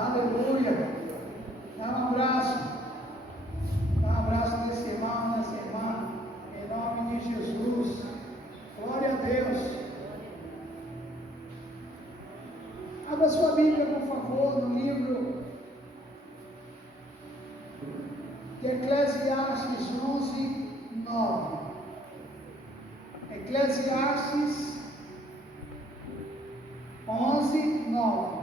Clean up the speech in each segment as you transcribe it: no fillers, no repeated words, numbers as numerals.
Aleluia. Dá um abraço. Dá um abraço nesse irmão, nessa irmã. Em nome de Jesus. Glória a Deus. Abra sua Bíblia, por favor, no livro de Eclesiastes 11, 9. Eclesiastes 11, 9.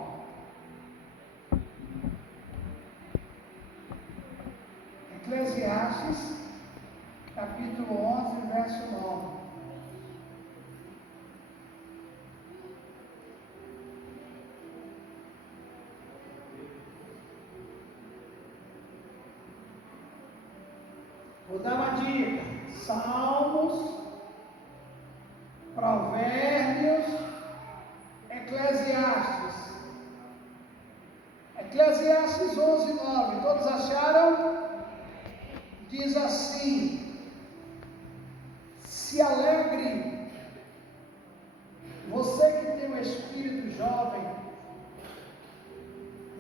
Eclesiastes, capítulo 11, verso 9. Vou dar uma dica: Salmos, Provérbios, Eclesiastes. Eclesiastes 11, 9. Todos acharam? Diz assim: se alegre, você que tem um espírito jovem,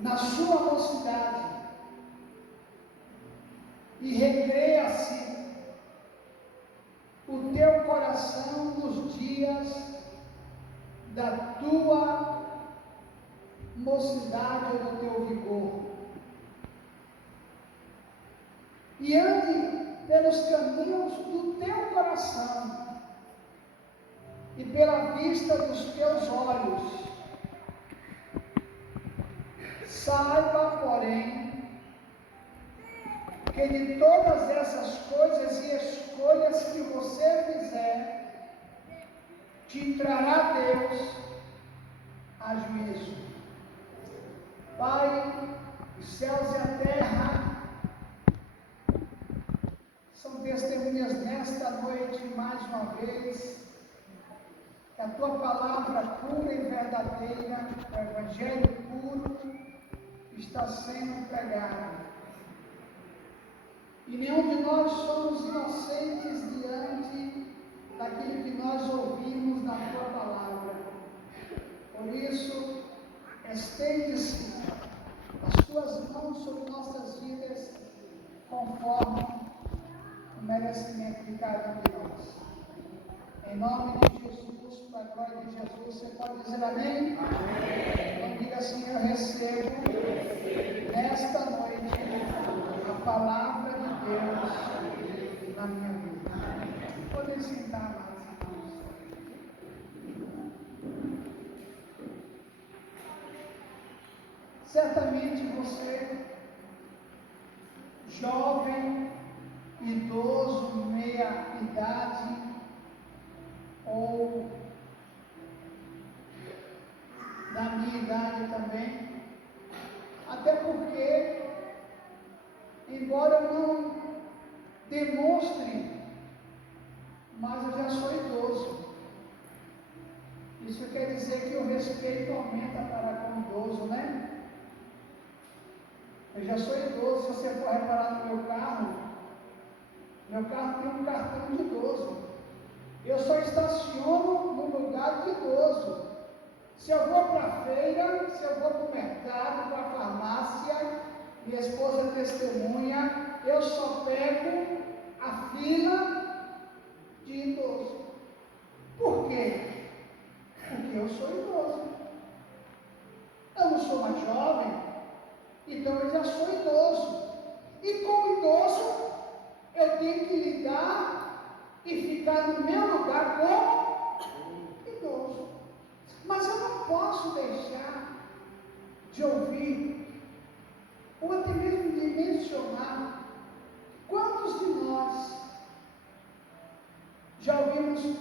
na sua mocidade, e recreia-se o teu coração nos dias da tua mocidade ou do teu vigor, e ande pelos caminhos do teu coração e pela vista dos teus olhos. Saiba, porém, que de todas essas coisas e escolhas que você fizer, te trará Deus a juízo. Pai, os céus e a terra são testemunhas nesta noite, mais uma vez, que a tua palavra pura e verdadeira, o evangelho puro, está sendo pregado. E nenhum de nós somos inocentes diante daquilo que nós ouvimos na tua palavra. Por isso, estende-se as tuas mãos sobre nossas vidas, conforme o merecimento de cada um de nós. Em nome de Jesus, para a glória de Jesus, você pode dizer amém? Amém. Então diga assim: eu recebo nesta noite a palavra de Deus na minha vida. Podem sentar, amados irmãos. Certamente você, jovem, idoso, meia idade, ou da minha idade também, até porque, embora eu não demonstre, mas eu já sou idoso. Isso quer dizer que o respeito aumenta para com o idoso, né? Eu já sou idoso. Se você for reparar no meu carro tem um cartão de idoso. Eu só estaciono no lugar de idoso. Se eu vou para a feira, se eu vou para o mercado, para a farmácia, minha esposa testemunha, eu só pego a fila de idoso. Por quê? Porque eu sou idoso. Eu não sou mais jovem, então eu já sou idoso. E como idoso, eu tenho que lidar e ficar no meu lugar como idoso. Mas eu não posso deixar de ouvir, ou até mesmo de mencionar, quantos de nós já ouvimos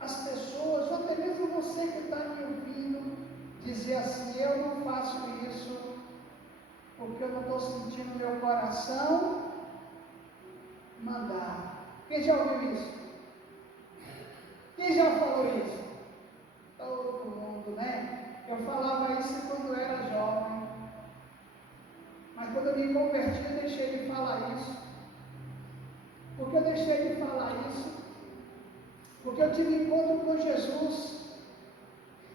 as pessoas, ou até mesmo você que está me ouvindo, dizer assim: eu não faço isso porque eu não estou sentindo meu coração mandar. Quem já ouviu isso? Quem já falou isso? Todo mundo, né? Eu falava isso quando eu era jovem, mas quando eu me converti, eu deixei de falar isso. Por que eu deixei de falar isso? Porque eu tive encontro com Jesus.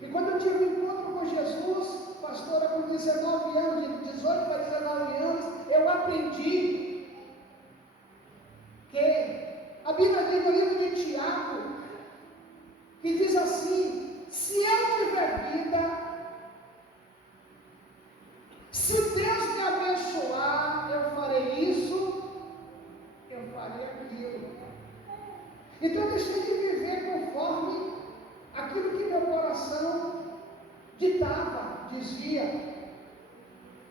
E quando eu tive encontro com Jesus, pastora, com 19 anos de aprendi que a Bíblia diz no livro de Tiago, que diz assim: se eu tiver vida, se Deus me abençoar, eu farei isso, eu farei aquilo. Então eu deixei de viver conforme aquilo que meu coração ditava, dizia.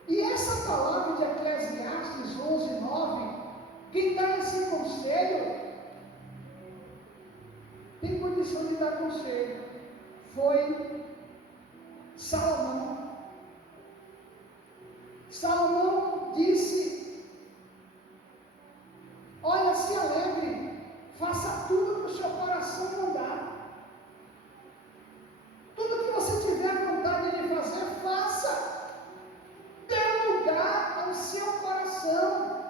E essa palavra de Eclesiastes 11:9, quem dá esse conselho, tem condição de dar conselho, foi Salomão. Salomão disse: olha, se alegre, faça tudo que o seu coração mandar. Tudo que você tiver vontade de fazer, faça. Dê lugar ao seu coração.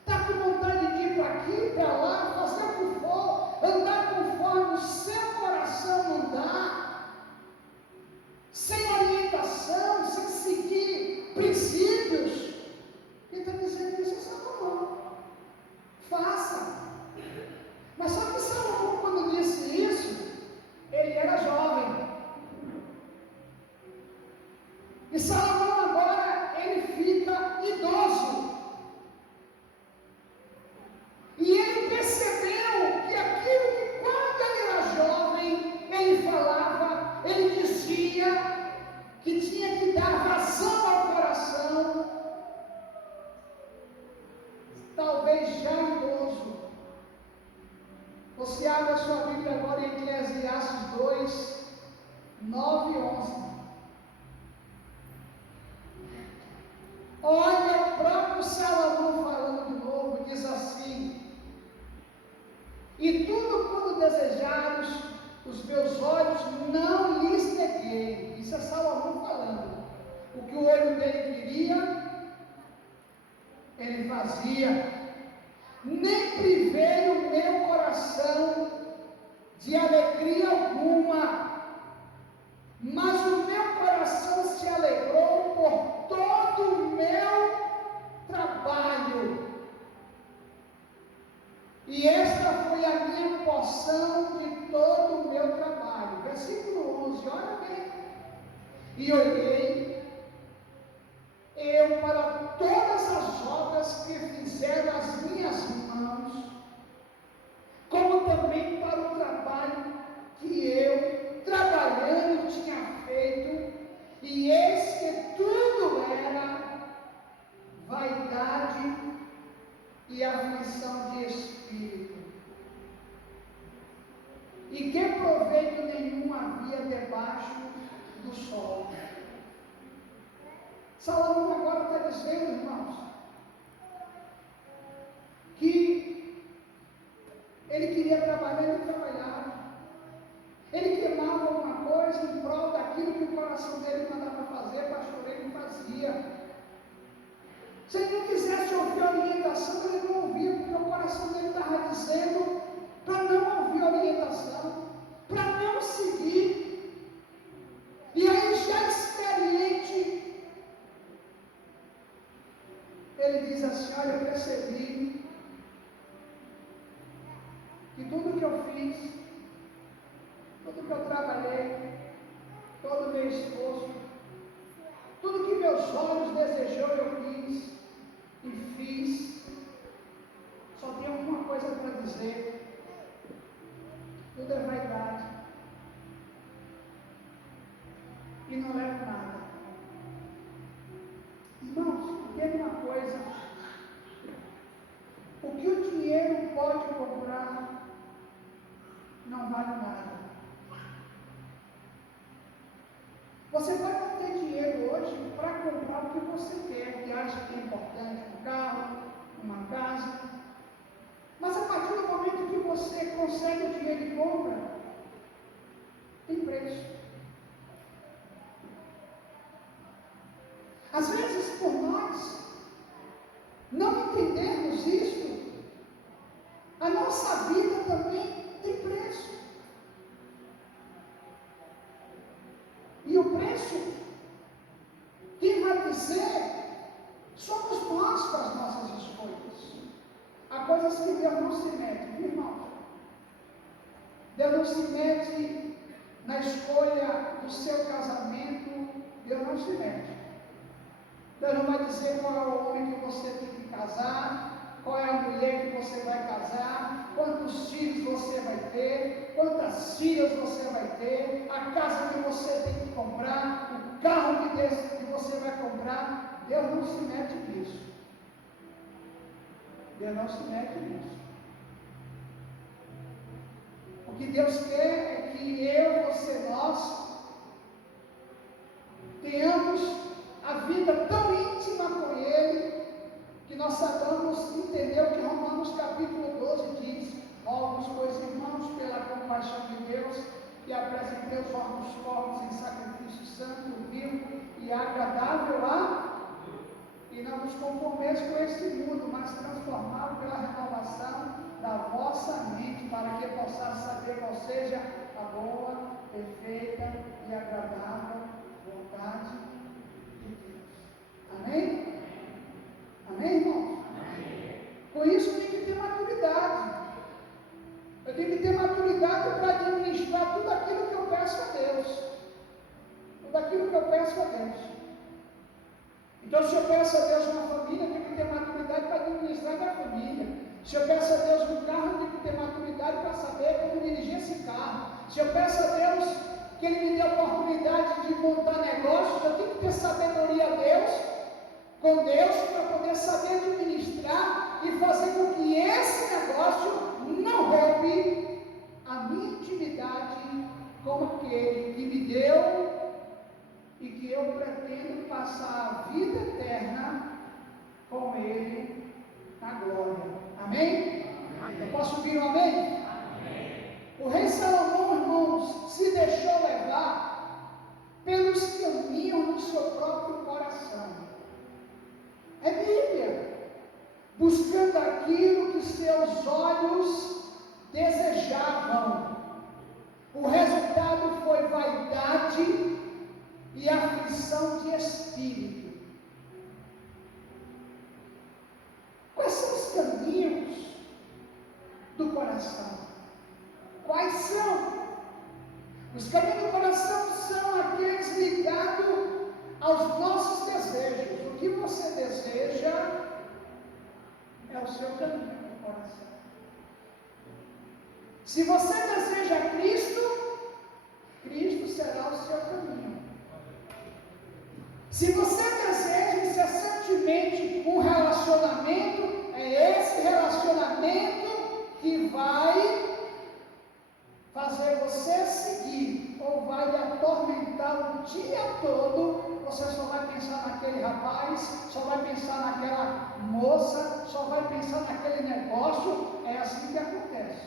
Está com vontade de ir para aqui, para lá, fazer o que for, andar conforme o seu coração mandar, sem orientação, sem seguir princípios. Quem está dizendo isso é Salomão. Faça. Mas só que Salomão, quando disse isso, ele era jovem. E Salomão agora, ele fica idoso. E ele percebeu que aquilo que quando ele era jovem, ele falava, ele dizia, que tinha que dar vazão ao coração, talvez já idoso. Você abre a sua Bíblia agora em Eclesiastes 2, 9 e 11. Olha o próprio Salomão falando de novo, diz assim: e tudo quando desejares, os meus olhos não lhes neguei. Isso é Salomão falando. O que o olho dele queria, ele fazia. Nem privei o meu coração de alegria alguma, mas o meu coração se alegrou por todo o meu trabalho. E esta foi a minha porção de todo o meu trabalho. Versículo 11, olha bem. E olhei eu para todas as obras que fizeram as minhas mãos, como também para o trabalho que eu, trabalhando, tinha feito, e eis que tudo era vaidade e aflição de espírito, e que proveito nenhum havia debaixo do sol. Salomão agora está dizendo, irmãos, que ele queria trabalhar, ele trabalhava. Ele queimava alguma coisa em prol daquilo que o coração dele mandava fazer, pastor, ele fazia. Se ele não quisesse ouvir a orientação, ele não ouvia, porque o coração dele estava dizendo para não ouvir a orientação, para não seguir. E aí, já experiente, ele diz assim: olha, eu percebi que tudo que eu fiz, tudo que eu trabalhei, todo o meu esforço, tudo que meus olhos desejou, eu quis e fiz, só tenho uma coisa para dizer: tudo é vaidade e não leva nada. Irmãos, entenda uma coisa: o que o dinheiro pode comprar não vale nada. Você pode não ter dinheiro hoje para comprar o que você quer, que acha que é importante, um carro, uma casa, mas a partir do momento que você consegue o dinheiro e compra, tem preço. Às vezes, por nós não entendermos isso, a nossa vida também tem preço. E o preço, quem vai dizer Somos nós com as nossas escolhas. Há coisas que Deus não se mete, viu, irmão? Deus não se mete na escolha do seu casamento, Deus não se mete. Deus não vai dizer qual é o homem que você tem que casar, qual é a mulher que você vai casar, quantos filhos você vai ter, quantas filhas você vai ter, a casa que você tem que comprar, o carro que você vai comprar. Deus não se mete nisso. Deus não se mete nisso. O que Deus quer é que eu, você, nós tenhamos a vida tão íntima com Ele, que nós sabemos entender o que Romanos capítulo 12 diz: rogo-vos, pois, irmãos, pela compaixão de Deus, que apresentei os vossos corpos em sacrifício santo, vivo e agradável a... E não nos conformeis com este mundo, mas transformado pela renovação da vossa mente, para que possais saber qual seja a boa, perfeita e agradável vontade de Deus. Amém? Amém, irmãos? Amém. Com isso tem que ter maturidade. Eu tenho que ter maturidade para administrar tudo aquilo que eu peço a Deus. Tudo aquilo que eu peço a Deus. Então, se eu peço a Deus uma família, eu tenho que ter maturidade para administrar a família. Se eu peço a Deus um carro, eu tenho que ter maturidade para saber como dirigir esse carro. Se eu peço a Deus que Ele me dê a oportunidade de montar negócios, eu tenho que ter sabedoria com Deus, para poder saber administrar e fazer com que esse negócio não roube a minha intimidade com aquele que me deu e que eu pretendo passar a vida eterna com Ele na glória. Amém? Amém. Eu posso ouvir um amém? Amém. O rei Salomão, irmãos, se deixou levar pelos caminhos do seu próprio coração. É Bíblia. Buscando aquilo que seus olhos desejavam. O resultado foi vaidade e aflição de espírito. Quais são os caminhos do coração? Quais são? Os caminhos do coração são aqueles ligados aos nossos desejos. O que você deseja é o seu caminho do coração. Se você deseja Cristo, Cristo será o seu caminho. Se você deseja incessantemente um relacionamento, é esse relacionamento que vai fazer você seguir, ou vai lhe atormentar o dia todo. Você só vai pensar naquele rapaz, só vai pensar naquela moça, só vai pensar naquele negócio. É assim que acontece.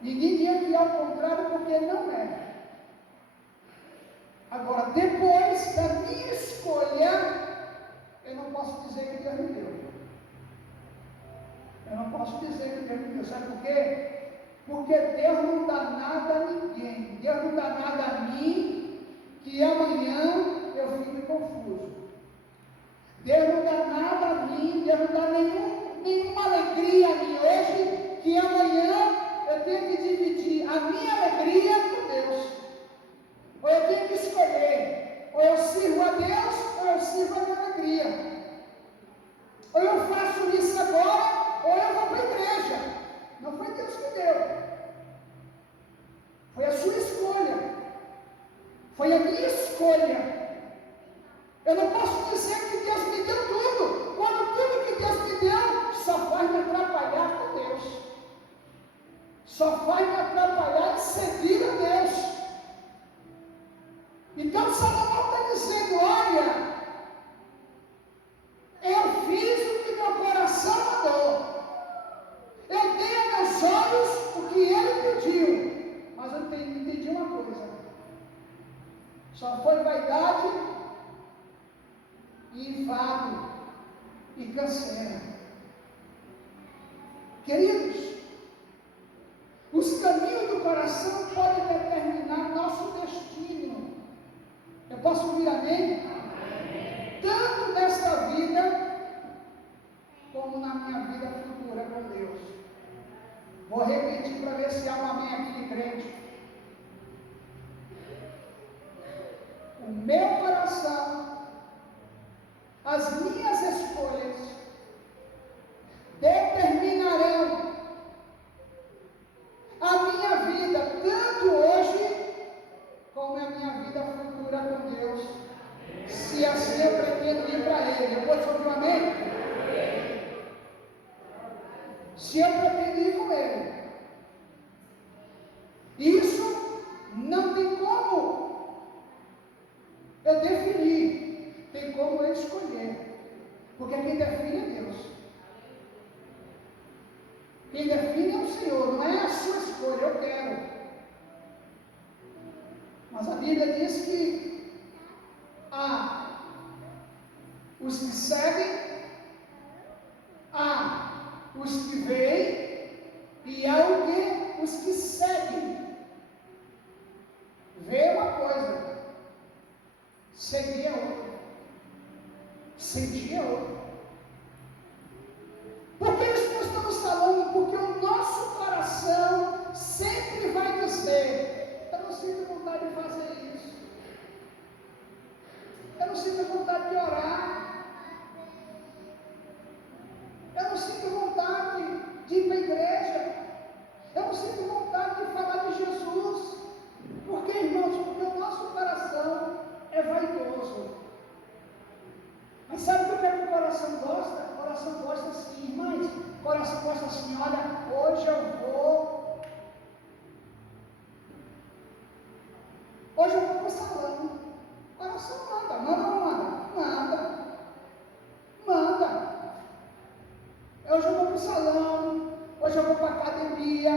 Ninguém diz que é ao contrário, porque não é. Agora, depois da minha escolha, eu não posso dizer que Deus me deu. Eu não posso dizer que Deus me deu. Sabe por quê? Porque Deus não dá nada a ninguém. Deus não dá nada a mim, que amanhã eu fique confuso. Deus não dá nada a mim, Deus não dá nenhuma alegria a mim hoje, que amanhã eu tenho que dividir a minha alegria com Deus. Ou eu tenho que escolher, ou eu sirvo a Deus, ou eu sirvo a minha alegria. Ou eu faço isso agora, ou eu vou para a igreja. Não foi Deus que deu. Foi a sua escolha. Foi a minha escolha. Eu não posso dizer que Deus me deu tudo, quando tudo que Deus me deu só faz me atrapalhar com Deus. Só faz me atrapalhar em seguir a Deus. Então Salomão está dizendo: olha, eu fiz o que meu coração mandou, eu dei a meus olhos o que ele pediu, mas eu entendi uma coisa: só foi vaidade e enfado e canseira. Queridos, os caminhos do coração podem determinar nosso destino. Eu posso ouvir amém? Amém. Tanto coração, as minhas escolhas determinarão a minha vida, tanto hoje como a minha vida futura com Deus, se assim eu pretendo ir para Ele. Eu posso ouvir um amém? Se eu pretendo ir com Ele. Isso não tem como eu definir, tem como eu escolher, porque quem define é Deus. Quem define é o Senhor, não é a sua escolha, eu quero. Mas a Bíblia diz que há os que seguem, há os que veem e há o que? Os que seguem. Ver é uma coisa, seguir é outra, sentir é outra. Por que isso nós estamos falando? Porque o nosso coração sempre vai dizer: eu não sinto vontade de fazer isso, eu não sinto vontade de orar, eu não sinto vontade de ir para a igreja, eu não sinto vontade de falar de Jesus. Por que, irmãos? Porque o nosso coração é vaidoso. Mas sabe o que o coração gosta? O coração gosta assim, irmãs. O coração gosta assim: olha, hoje eu vou para o salão. O coração manda ou não manda? Manda. Hoje eu vou para o salão, hoje eu vou para a academia,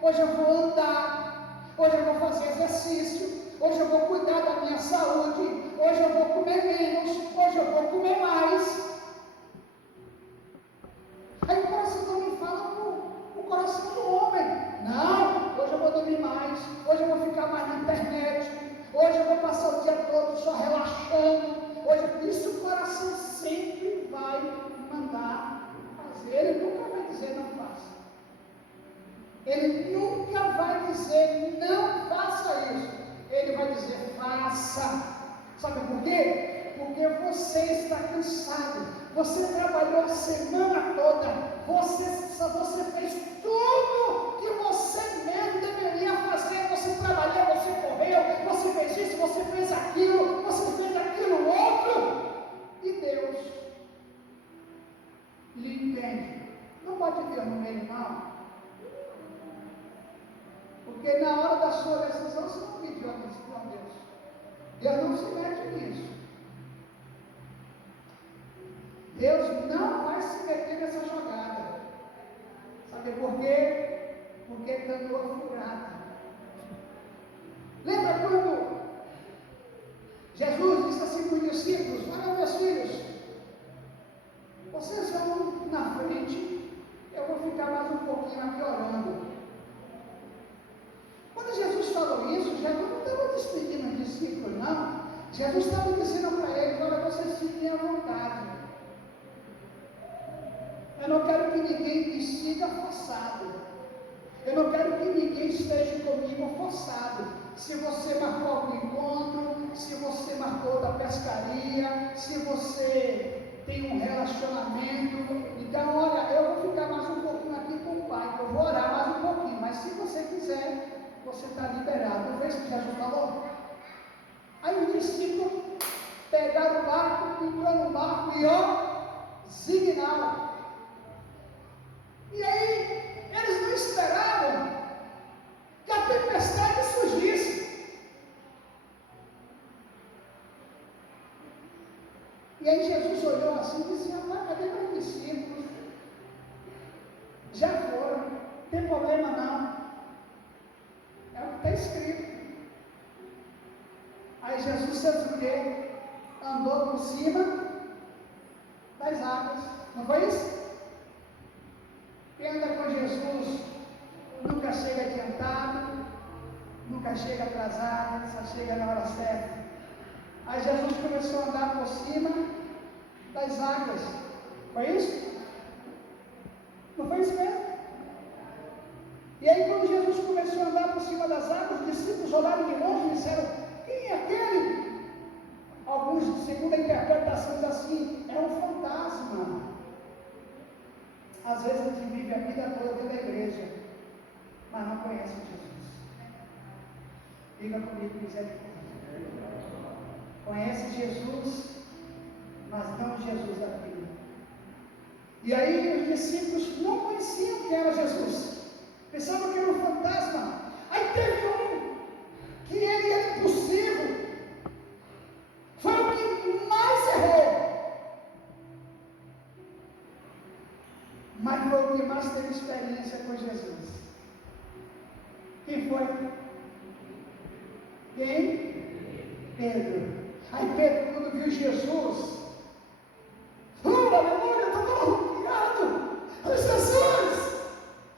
hoje eu vou andar, hoje eu vou fazer exercício, hoje eu vou cuidar da minha saúde, hoje eu vou comer menos, hoje eu vou comer mais. Aí o coração também fala com o coração do homem: não, hoje eu vou dormir mais, hoje eu vou ficar mais na internet, hoje eu vou passar o dia todo só relaxando. Isso o coração sempre vai mandar fazer. Ele nunca vai dizer não faça. Ele nunca vai dizer não faça isso. Ele vai dizer faça. Sabe por quê? Porque você está cansado. Você trabalhou a semana toda. Você fez tudo que você mesmo deveria fazer. Você trabalhou, você correu, você fez isso, você fez aquilo outro. E Deus lhe entende. Não pode Deus no meio, não. Porque na hora da sua decisão você não pediu a Deus. Deus não se mete nisso. Deus não vai se meter nessa jogada. Sabe por quê? Porque ganhou a furada. Lembra quando Jesus disse assim para os discípulos: olha, meus filhos, vocês vão na frente, eu vou ficar mais um pouquinho aqui orando. Quando Jesus falou isso, Jesus não estava despedindo os discípulos, não. Jesus estava dizendo para eles: olha, vocês fiquem à vontade. Eu não quero que ninguém me siga forçado. Eu não quero que ninguém esteja comigo forçado. Se você marcou algum encontro, se você marcou da pescaria, se você tem um relacionamento, então olha, eu vou ficar mais um pouquinho aqui com o Pai, eu vou orar mais um pouquinho, mas se você quiser, você está liberado. Não foi isso que Jesus falou? Aí os discípulos pegaram o barco, entrou no barco e zignaram. E aí, eles não esperavam que a tempestade surgisse. E aí Jesus olhou assim e disse: mas cadê meus discípulos? Já foram, não tem problema não. É o que está escrito. Aí Jesus fez o quê? Andou por cima das águas. Não foi isso? Quem anda com Jesus nunca chega adiantado, nunca chega atrasado, só chega na hora certa. Aí Jesus começou a andar por cima das águas. Foi isso? Não foi isso mesmo? E aí quando Jesus começou a andar por cima das águas, os discípulos olharam de longe e disseram: quem é aquele? Alguns segunda interpretação diz assim: é um fantasma. Às vezes a gente vive a vida toda dentro da igreja, mas não conhece Jesus. Diga comigo, misericórdia. Conhece Jesus, mas não Jesus da Bíblia. E aí os discípulos não conheciam quem era Jesus, pensavam que era um fantasma. Aí teve um que ele era impossível, foi o que mais errou, mas foi o que mais teve experiência com Jesus. Quem foi? Quem? Pedro. Aí Pedro, quando viu Jesus, aleluia, estou todo arrepiado. Jesus,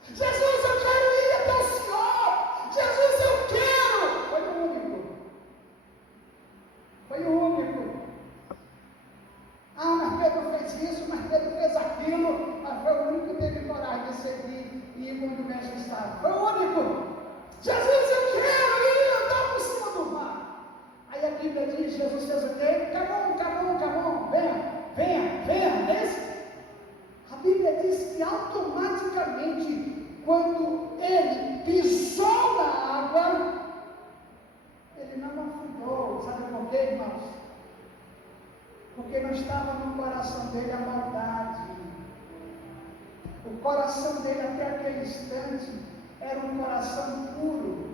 Jesus, eu quero ir até o Senhor. Jesus, eu quero. Foi o único. Foi o único. Ah, mas Pedro fez isso, mas Pedro fez aquilo. Mas foi o único que teve coragem de seguir e ir quando o mestre estava. Foi o único. Jesus, eu quero ir andar por cima do mar. Aí a Bíblia diz, Jesus fez o quê? Come on, venha. A Bíblia diz que automaticamente, quando ele pisou na água, ele não afundou. Sabe por quê, irmãos? Porque não estava no coração dele a maldade. O coração dele até aquele instante era um coração puro,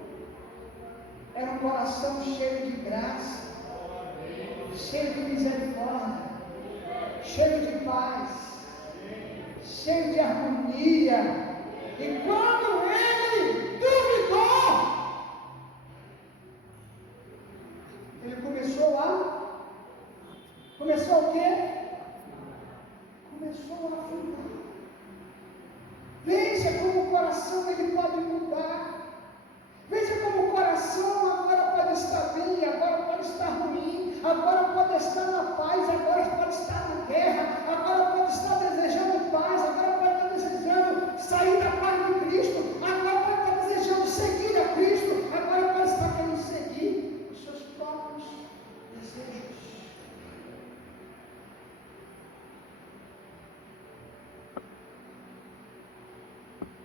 era um coração cheio de graça, cheio de misericórdia, cheio de paz, cheio de harmonia. E quando ele duvidou, ele começou o quê? Começou a afundar. Veja como o coração ele pode mudar. Veja como o coração agora pode estar bem, agora pode estar ruim, agora pode estar na paz, agora pode estar na guerra, agora pode estar desejando paz, agora pode estar desejando sair da paz de Cristo, agora pode estar desejando seguir a Cristo, agora pode estar querendo seguir os seus próprios desejos.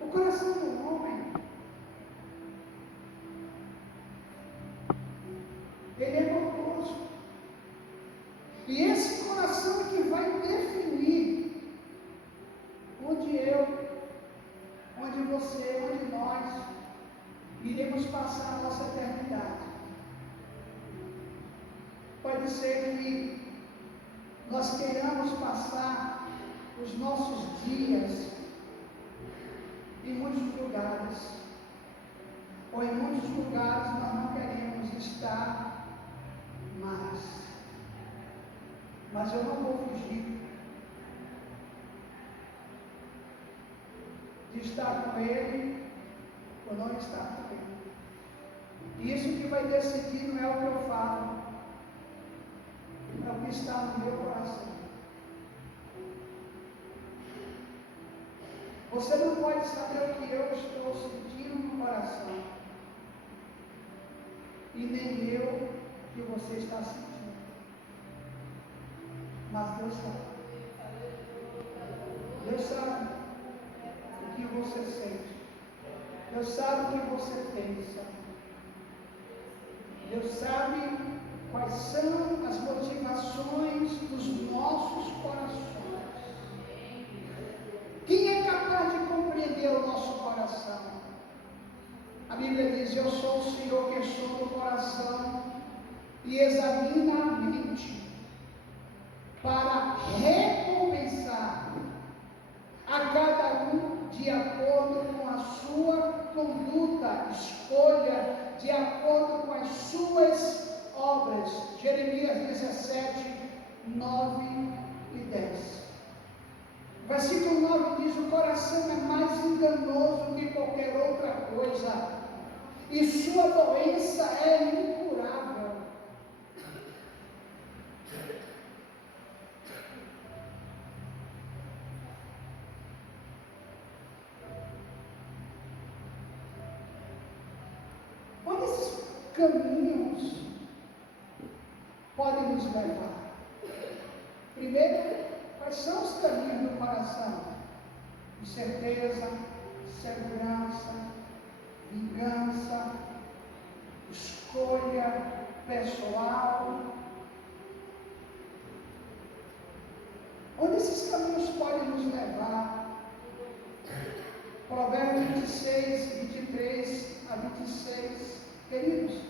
O coração do homem, ele é maldoso. E esse coração que vai definir onde eu, onde você, onde nós iremos passar a nossa eternidade. Pode ser que nós queiramos passar os nossos dias em muitos lugares, ou em muitos lugares nós não queremos estar mais. Mas eu não vou fugir de estar com Ele ou não estar com Ele. Isso que vai decidir não é o que eu falo, é o que está no meu coração. Você não pode saber o que eu estou sentindo no coração, e nem eu o que você está sentindo. Mas Deus sabe. Deus sabe o que você sente. Deus sabe o que você pensa. Deus sabe quais são as motivações dos nossos corações. Quem é capaz de compreender o nosso coração? A Bíblia diz: eu sou o Senhor que sonda o coração e examina a mente, para recompensar a cada um de acordo com a sua conduta, escolha, de acordo com as suas obras. Jeremias 17, 9 e 10. Versículo 9 diz: o coração é mais enganoso que qualquer outra coisa, e sua doença é incurável. Onde esses caminhos podem nos levar? Primeiro, quais são os caminhos do coração? De certeza, segurança, vingança, escolha pessoal. Onde esses caminhos podem nos levar? Provérbios 26, 23 a 26. Queridos,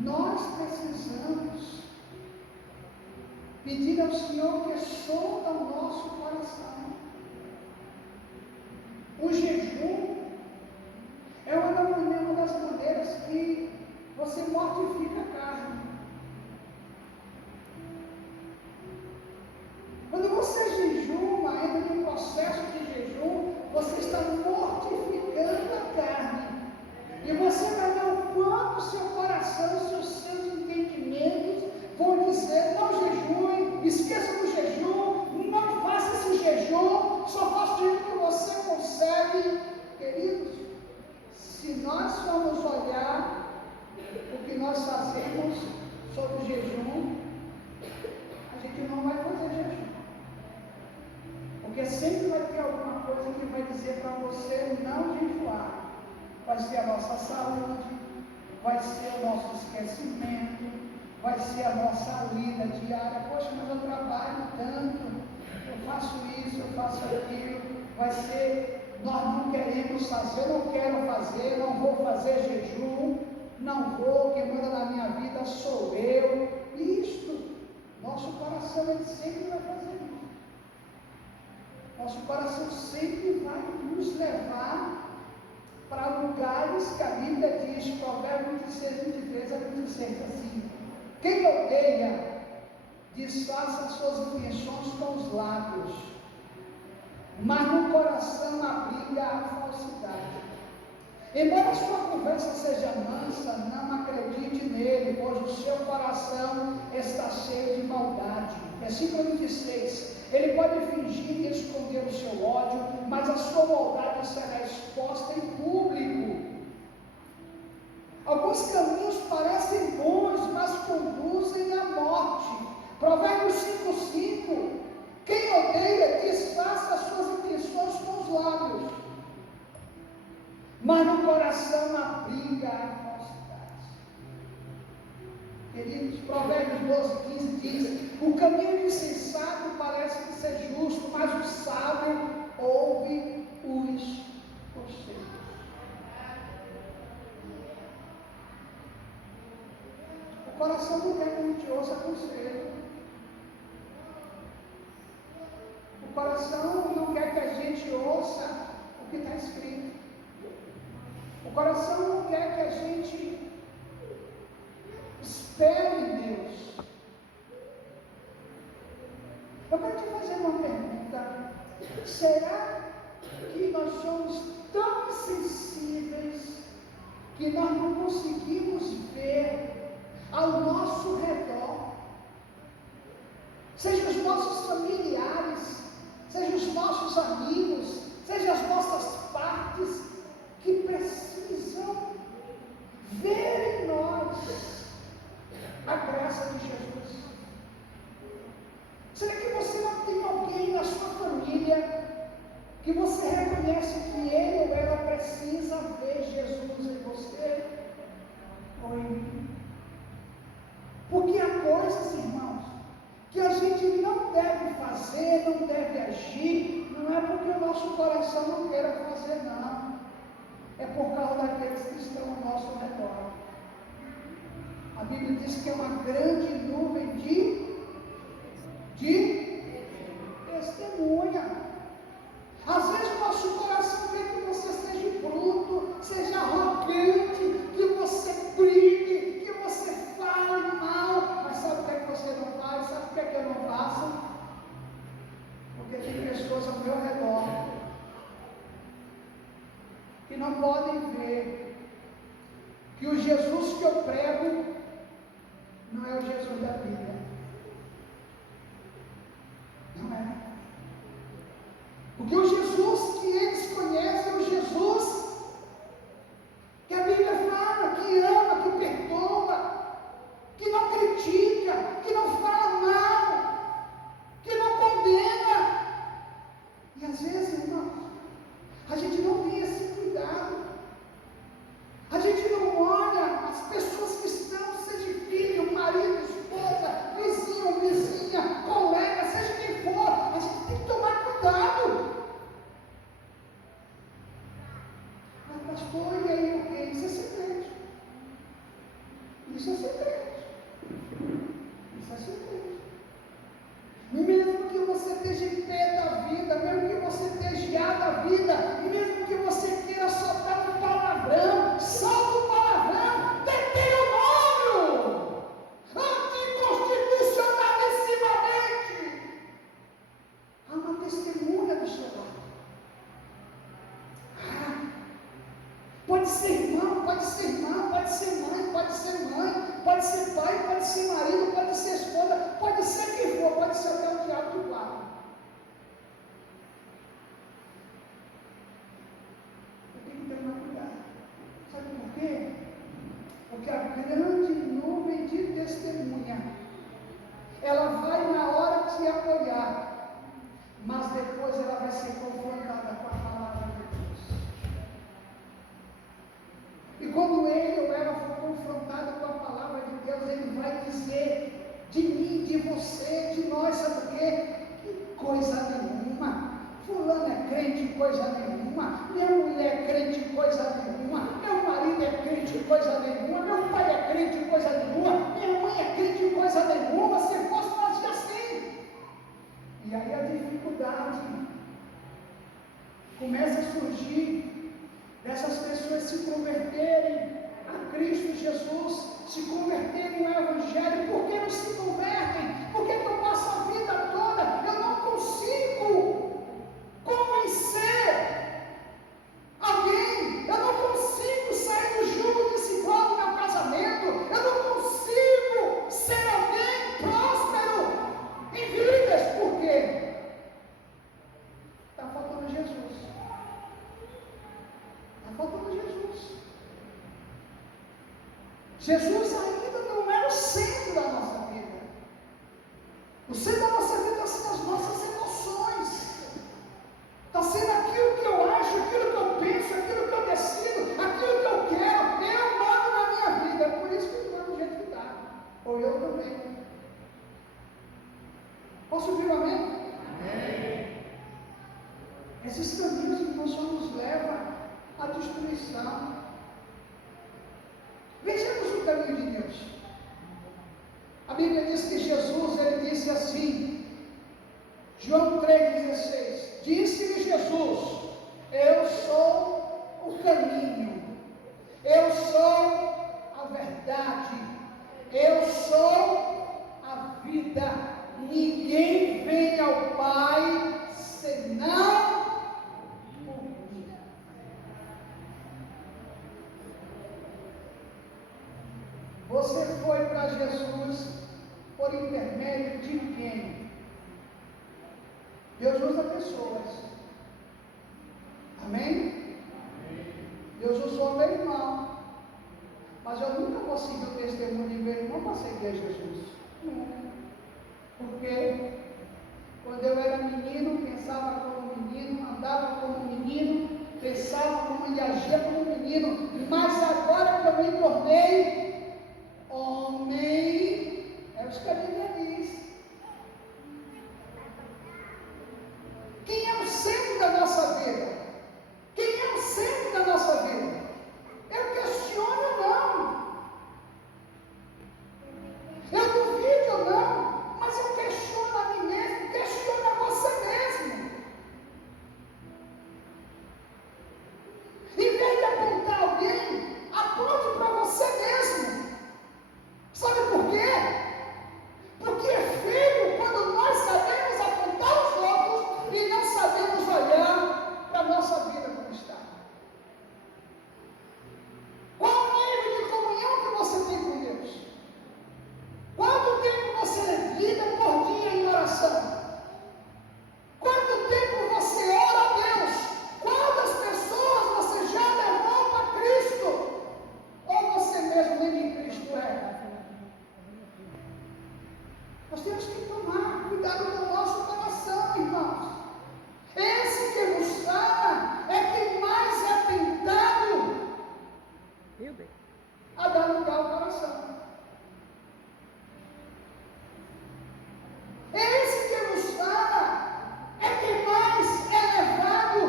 nós precisamos pedir ao Senhor que solta o nosso coração. O jejum é uma das maneiras que você mortifica a carne. Quando você jejuma, entra em um processo de jejum, você está mortificando a carne. E você vai ver o quanto o seu coração, os seus entendimentos vão dizer: não jejue, esqueça do jejum, não faça esse jejum, só faça o jejum que você consegue. Queridos, se nós formos olhar o que nós fazemos sobre o jejum, a gente não vai fazer jejum. Porque sempre vai ter alguma coisa que vai dizer para você não jejuar. Vai ser a nossa saúde, vai ser o nosso esquecimento, vai ser a nossa lida diária. Poxa, mas eu trabalho tanto, eu faço isso, eu faço aquilo. Vai ser, nós não queremos fazer, eu não quero fazer, não vou fazer jejum, não vou, quem manda na minha vida sou eu. Isto, nosso coração ele sempre vai fazer isso. Nosso coração sempre vai nos levar para lugares que a Bíblia diz, Provérbios 26, 23 a 26, assim: quem odeia, disfarça as suas intenções com os lábios, mas no coração abriga a falsidade. Embora a sua conversa seja mansa, não acredite nele, pois o seu coração está cheio de maldade. Versículo 26. Ele pode fingir e esconder o seu ódio, mas a sua maldade será exposta em público. Alguns caminhos parecem bons, mas conduzem à morte. Provérbios 5:5. Quem odeia, disfarça as suas intenções com os lábios, mas no coração abriga a falsidade. Queridos, Provérbios 12:15 diz: o caminho do insensato parece ser justo, mas o sábio ouve os conselhos. O coração não quer que a gente ouça conselho. O coração não quer que a gente ouça o que está escrito. O coração não quer que a gente espere em Deus. Eu quero te fazer uma pergunta: será que nós somos tão sensíveis que nós não conseguimos ver ao nosso redor, seja os nossos familiares, seja os nossos amigos, seja as nossas partes, que precisam ver em nós a graça de Jesus? Será que você não tem alguém na sua família que você reconhece que ele ou ela precisa ver Jesus em você ou em mim? Porque há coisas, irmãos, que a gente não deve fazer, não deve agir, não é porque o nosso coração não queira fazer, não. É por causa daqueles que estão ao nosso redor. A Bíblia diz que é uma grande nuvem de testemunha. Às vezes o nosso coração quer que você seja bruto, seja arrogante, que você brigue, que você fale mal. Mas sabe o que é que você não faz? Sabe o que é que eu não faço? Porque tem pessoas ao meu redor que não podem ver que o Jesus que eu prego não é o Jesus da Bíblia. Não é. Porque o Jesus que eles conhecem é o Jesus que a Bíblia fala, que ama, que perdoa, que não critica, que não fala mal. esteja em pé da vida, mesmo que você esteja ar da vida, e mesmo que você queira soltar um palavrão, solta o palavrão, detenha o nome, anticonstitucionalissimamente. Há uma testemunha do seu lado. Pode ser irmão, pode ser irmã, pode ser mãe, pode ser mãe, pode ser pai, pode ser marido, pode ser esposa, pode ser quem for, pode ser até o diabo do quarto. Eu tenho que tomar cuidado. Sabe por quê? Porque a grande nuvem de testemunha, ela vai na hora te apoiar, mas depois ela vai ser confrontada com a palavra de Deus. E quando ele ou ela for confrontado com a palavra de Deus, ele vai dizer de mim, de você, de nós, sabe o quê? Que coisa nenhuma. Fulano é crente, coisa nenhuma. Minha mulher é crente, coisa nenhuma. Meu marido é crente, coisa nenhuma. Meu pai é crente, coisa nenhuma. Minha mãe é crente, coisa nenhuma. Se fosse nós assim. E aí a dificuldade começa a surgir dessas pessoas se converterem a Cristo Jesus, se converterem ao Evangelho. Por que não se convertem? Por que eu passo a vida toda? Eu não consigo convencer alguém, eu não consigo sair do jugo desigual do meu casamento, eu não consigo ser alguém próspero em vidas. Por quê? Está faltando Jesus. Está faltando Jesus. Jesus ainda não é o centro da nossa vida. O centro da nossa vida está sendo as nossas emoções. Está sendo aquilo que eu acho, aquilo que eu penso, aquilo que eu decido, aquilo que eu quero. Eu mando na minha vida. É por isso que eu estou do jeito que está. Ou eu também. Posso ouvir um amém? Amém. Esses caminhos, irmãos, só nos levam à destruição. Vejamos o caminho de Deus. A Bíblia diz que Jesus, ele disse assim, João 3,16, disse-lhe Jesus, eu sou o caminho, eu sou a verdade, eu sou a vida, ninguém vem ao Pai senão por mim. Você foi para Jesus por intermédio de quem? Deus usa pessoas. Amém? Deus usou meu irmão. Mas eu nunca vou seguir o testemunho de meu irmão para seguir a Jesus. Não. Porque quando eu era menino, pensava como menino, andava como menino, pensava como e agia como menino. Mas agora que eu me tornei homem, é os que a Bíblia diz. Quem é o centro da nossa vida? Quem é o centro da nossa vida? Eu questiono não. Eu duvido não, mas eu questiono a mim mesmo, questiono a você mesmo. Em vez de apontar alguém, aponte para você mesmo. Sabe por quê? Porque é feio quando nós sabemos apontar os outros e não sabemos olhar para a nossa vida como está. Qual o nível de comunhão que você tem com Deus? Quanto tempo você lida por dia em oração? Quanto tempo você ora a Deus? Quantas pessoas você já levou para Cristo? Ou você mesmo nem em Cristo é? Nós temos que tomar cuidado com o nosso coração, irmãos. Esse que nos fala é quem mais é tentado a dar lugar ao coração. Esse que nos fala é quem mais é levado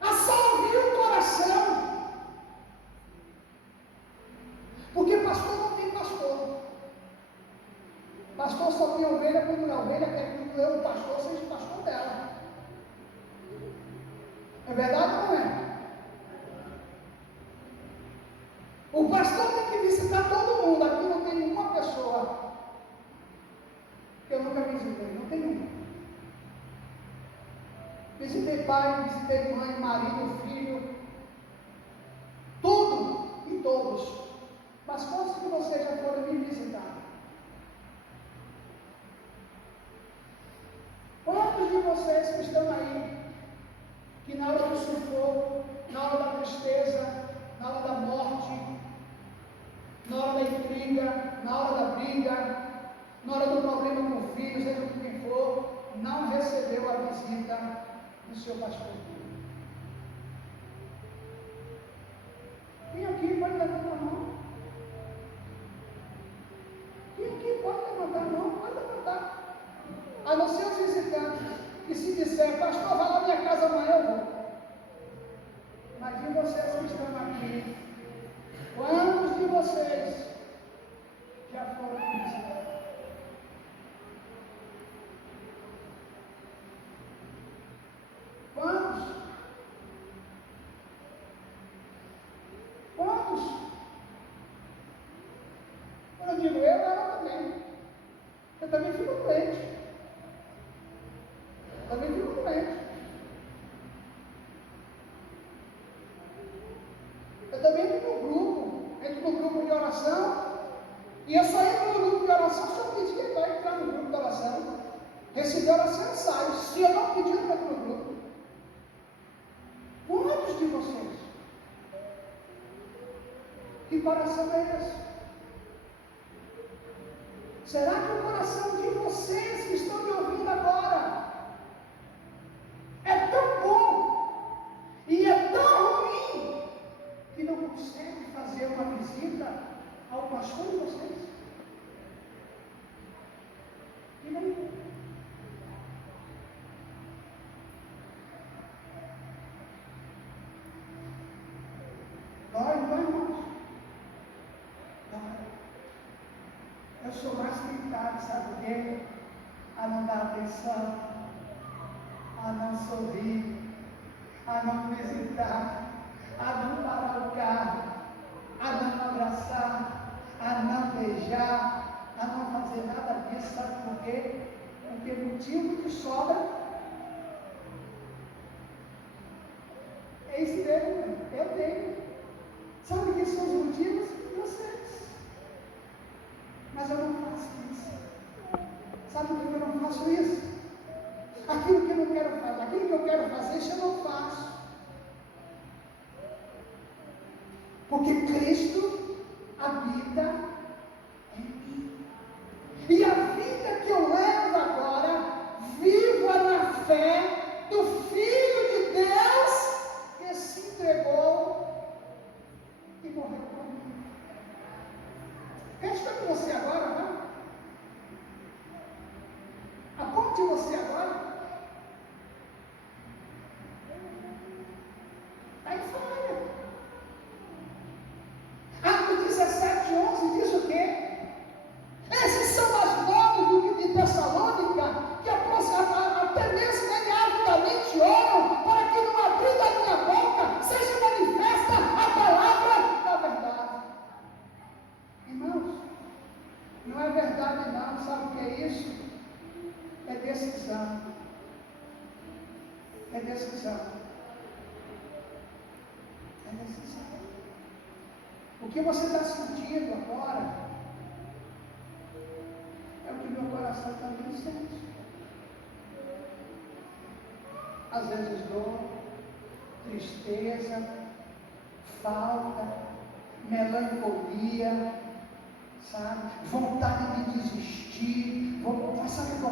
a só ouvir o coração. Porque pastor não tem pastor. Pastor só tem ovelha cuido da ovelha, quer que eu, o pastor, seja o pastor dela. É verdade ou não é? O pastor tem que visitar todo mundo. Aqui não tem nenhuma pessoa que eu nunca visitei, não tem nenhuma. Visitei pai, visitei mãe, marido, filho, tudo e todos. Mas quantos que vocês já foram me visitar? Quantos de vocês que estão aí, que na hora do sufoco, na hora da tristeza, na hora da morte, na hora da intriga, na hora da briga, na hora do problema com o filho, seja com quem for, não recebeu a visita do seu pastor? Quem aqui pode levantar a mão? Quem aqui pode levantar a mão? Pode levantar. A não ser os visitantes, que se disser, pastor, vai lá na minha casa amanhã, eu vou. Mas de vocês que estão aqui, quantos de vocês já foram visitados? Quantos? Quantos? Quando eu digo eu, ela também. Eu também fico doente. Também fico doente. Eu também entro no grupo de oração, e eu só entro no grupo de oração se eu pedir para entrar no grupo de oração. Receber oração e saio. Se eu não pedir, eu não entro no grupo. Quantos de vocês? Que coração é esse? Será que o coração de vocês que estão me ouvindo agora é tão bom e é tão ruim que não consegue fazer uma visita ao pastor de vocês? E não. Dói, irmãos? Dói. Eu sou mais tentado, sabe o quê? A não dar atenção, a não sorrir, a não visitar, a não parar o carro, a não abraçar, a não beijar, a não fazer nada disso, sabe por quê? Porque motivo que sobra é esse mesmo, eu tenho. Sabe o que são os motivos? Vocês. Mas eu não faço isso. Sabe por que eu não faço isso? Aquilo que eu não quero fazer, aquilo que eu quero fazer, isso eu não faço. Porque Cristo habita em mim. E a vida que eu levo agora, viva na fé do Filho de Deus que se entregou e morreu por mim. Quero estar com você agora, não? Aponte você agora. Aí fora. Atos 17:11 diz o quê? Esses são mais novos do que de Tessalônica, que até mesmo avidamente oram para que no abrir da minha boca seja manifesta a palavra da verdade. Irmãos, não é verdade não, sabe o que é isso? É decisão. É decisão. É decisão. O que você está sentindo agora é o que meu coração também sente. Às vezes dor, tristeza, falta, melancolia, sabe? Vontade de desistir. Sabe o que eu